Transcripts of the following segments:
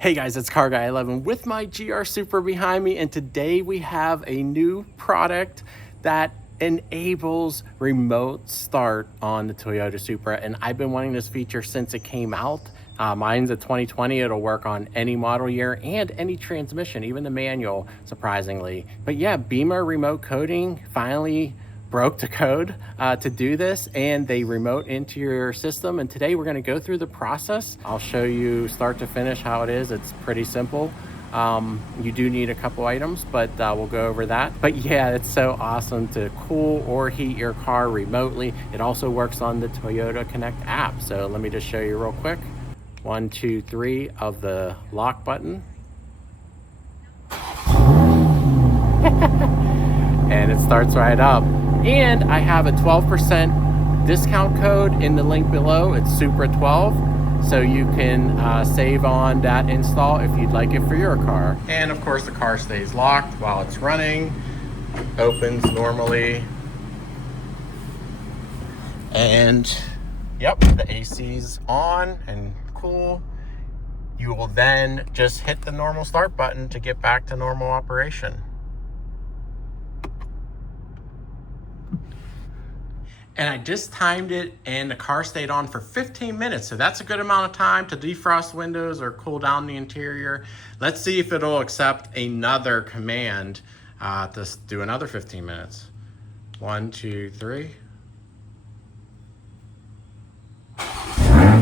Hey guys, it's Car Guy 11 with my GRSupra behind me, and today we have a new product that enables remote start on the Toyota Supra, and I've been wanting this feature since it came out. Mine's a 2020. It'll work on any model year and any transmission, even the manual, surprisingly. But yeah, Bimmer-Remote coding finally broke the code to do this, and they remote into your system. And today we're going to go through the process. I'll show you start to finish how it is. It's pretty simple. You do need a couple items, but we'll go over that. But yeah, it's so awesome to cool or heat your car remotely. It also works on the Toyota Connect app. So let me just show you real quick. 1, 2, 3 of the lock button. And it starts right up. And I have a 12% discount code in the link below. It's Supra12. So you can save on that install if you'd like it for your car. And of course the car stays locked while it's running. Opens normally. And yep, the AC's on and cool. You will then just hit the normal start button to get back to normal operation. And I just timed it and the car stayed on for 15 minutes. So that's a good amount of time to defrost windows or cool down the interior. Let's see if it'll accept another command to do another 15 minutes. 1, 2, 3.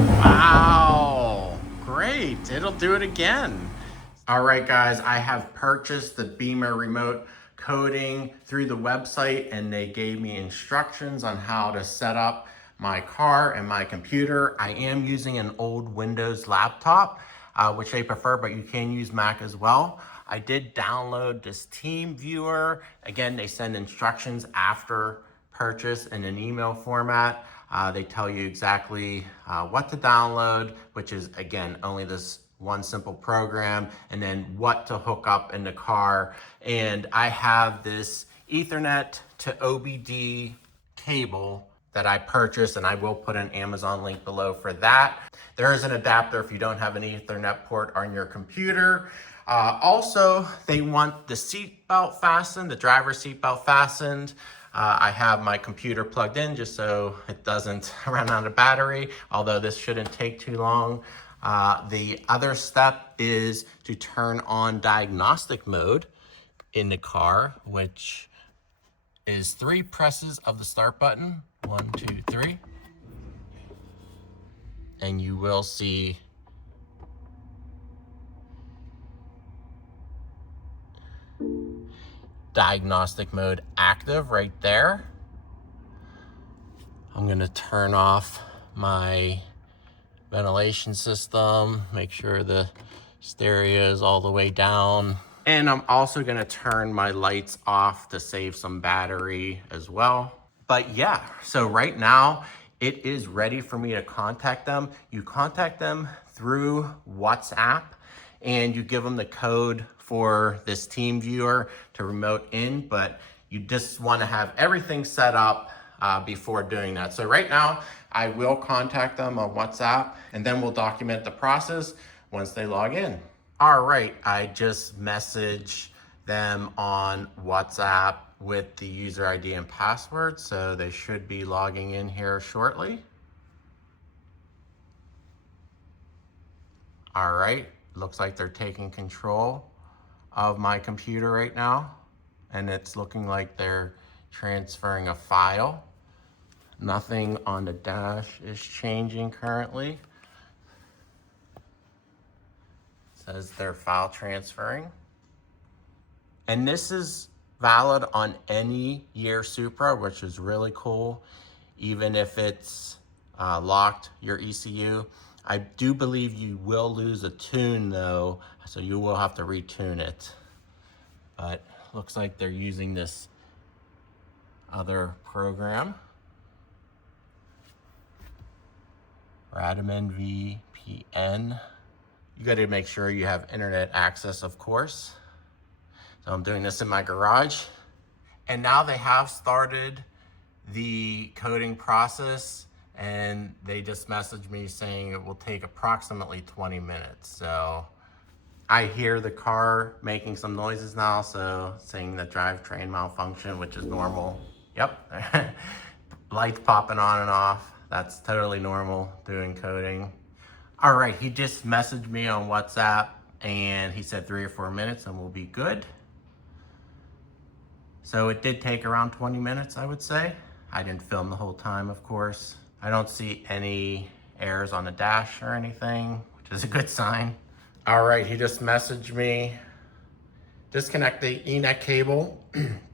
Wow, great, it'll do it again. All right guys, I have purchased the Bimmer-Remote coding through the website, and they gave me instructions on how to set up my car and my computer. I am using an old Windows laptop, which they prefer, but you can use Mac as well. I did download this team viewer. Again, they send instructions after purchase in an email format. They tell you exactly what to download, which is, again, only this one simple program, and then what to hook up in the car. And I have this Ethernet to OBD cable that I purchased, and I will put an Amazon link below for that. There is an adapter if you don't have an Ethernet port on your computer. Also, they want the seatbelt fastened, the driver's seatbelt fastened. I have my computer plugged in just so it doesn't run out of battery, although this shouldn't take too long. The other step is to turn on diagnostic mode in the car, which is 3 presses of the start button. 1, 2, 3. And you will see diagnostic mode active right there. I'm going to turn off my ventilation system, make sure the stereo is all the way down. And I'm also going to turn my lights off to save some battery as well. But yeah, so right now it is ready for me to contact them. You contact them through WhatsApp and you give them the code for this team viewer to remote in, but you just want to have everything set up before doing that. So right now I will contact them on WhatsApp, and then we'll document the process once they log in. All right, I just messaged them on WhatsApp with the user ID and password, so they should be logging in here shortly. All right, looks like they're taking control of my computer right now, and it's looking like they're transferring a file. Nothing on the dash is changing currently. It says they're file transferring. And this is valid on any year Supra, which is really cool, even if it's locked, your ECU. I do believe you will lose a tune though, so you will have to retune it. But looks like they're using this other program. Radman VPN. You got to make sure you have internet access, of course. So I'm doing this in my garage. And now they have started the coding process, and they just messaged me saying it will take approximately 20 minutes. So I hear the car making some noises now, so saying the drivetrain malfunction, which is normal. Yep. Lights popping on and off. That's totally normal doing coding. All right, he just messaged me on WhatsApp and he said 3 or 4 minutes and we'll be good. So it did take around 20 minutes, I would say. I didn't film the whole time, of course. I don't see any errors on the dash or anything, which is a good sign. All right, he just messaged me. Disconnect the Ethernet cable,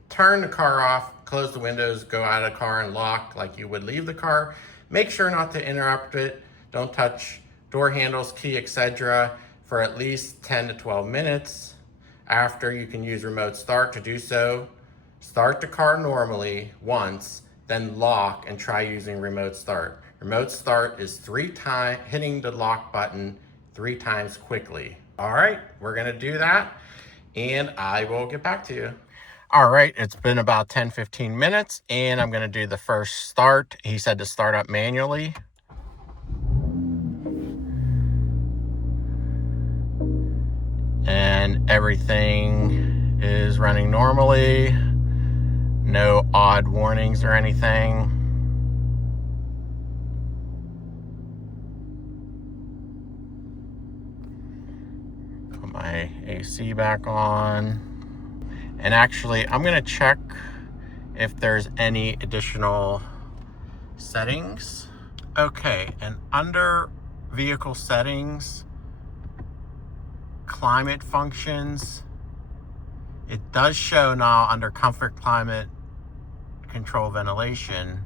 turn the car off, close the windows, go out of the car and lock like you would leave the car. Make sure not to interrupt it. Don't touch door handles, key, etc. for at least 10 to 12 minutes. After, you can use remote start to do so. Start the car normally once, then lock and try using remote start. Remote start is 3 times, hitting the lock button 3 times quickly. All right, we're gonna do that and I will get back to you. All right, it's been about 10-15 minutes and I'm gonna do the first start. He said to start up manually. And everything is running normally. No odd warnings or anything. Put my AC back on. And actually, I'm gonna check if there's any additional settings. Okay, and under vehicle settings, climate functions, it does show now under comfort, climate, control, ventilation,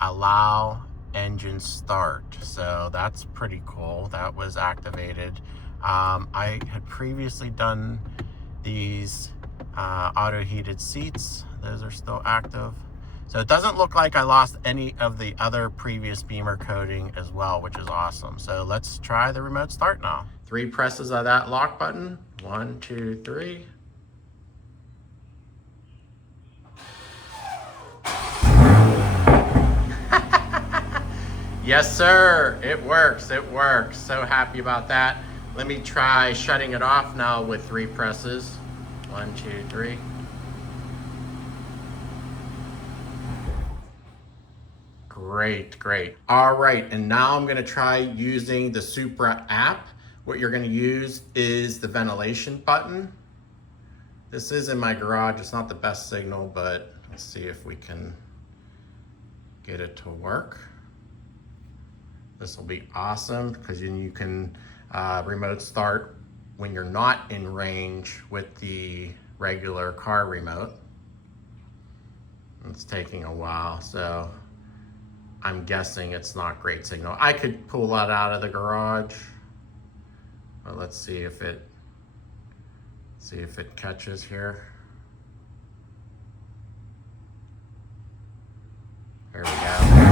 allow engine start. So that's pretty cool. That was activated. I had previously done these auto heated seats. Those are still active. So it doesn't look like I lost any of the other previous Bimmer coding as well, which is awesome. So let's try the remote start now. 3 presses of that lock button. 1, 2, 3. Yes, sir. It works. It works. So happy about that. Let me try shutting it off now with 3 presses. 1, 2, 3. Great, great. All right, and now I'm gonna try using the Supra app. What you're gonna use is the ventilation button. This is in my garage. It's not the best signal, but let's see if we can get it to work. This will be awesome because you can remote start when you're not in range with the regular car remote. It's taking a while, so I'm guessing it's not great signal. I could pull that out of the garage, but let's see if it catches here. There we go.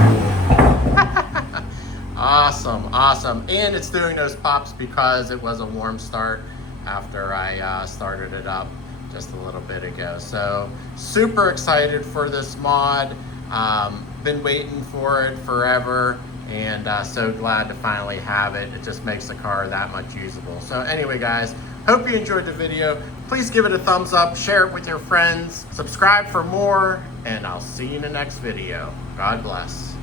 Awesome, awesome. And it's doing those pops because it was a warm start after I started it up just a little bit ago. So super excited for this mod. Been waiting for it forever and so glad to finally have it. It just makes the car that much usable. So anyway, guys, hope you enjoyed the video. Please give it a thumbs up, share it with your friends, subscribe for more, and I'll see you in the next video. God bless.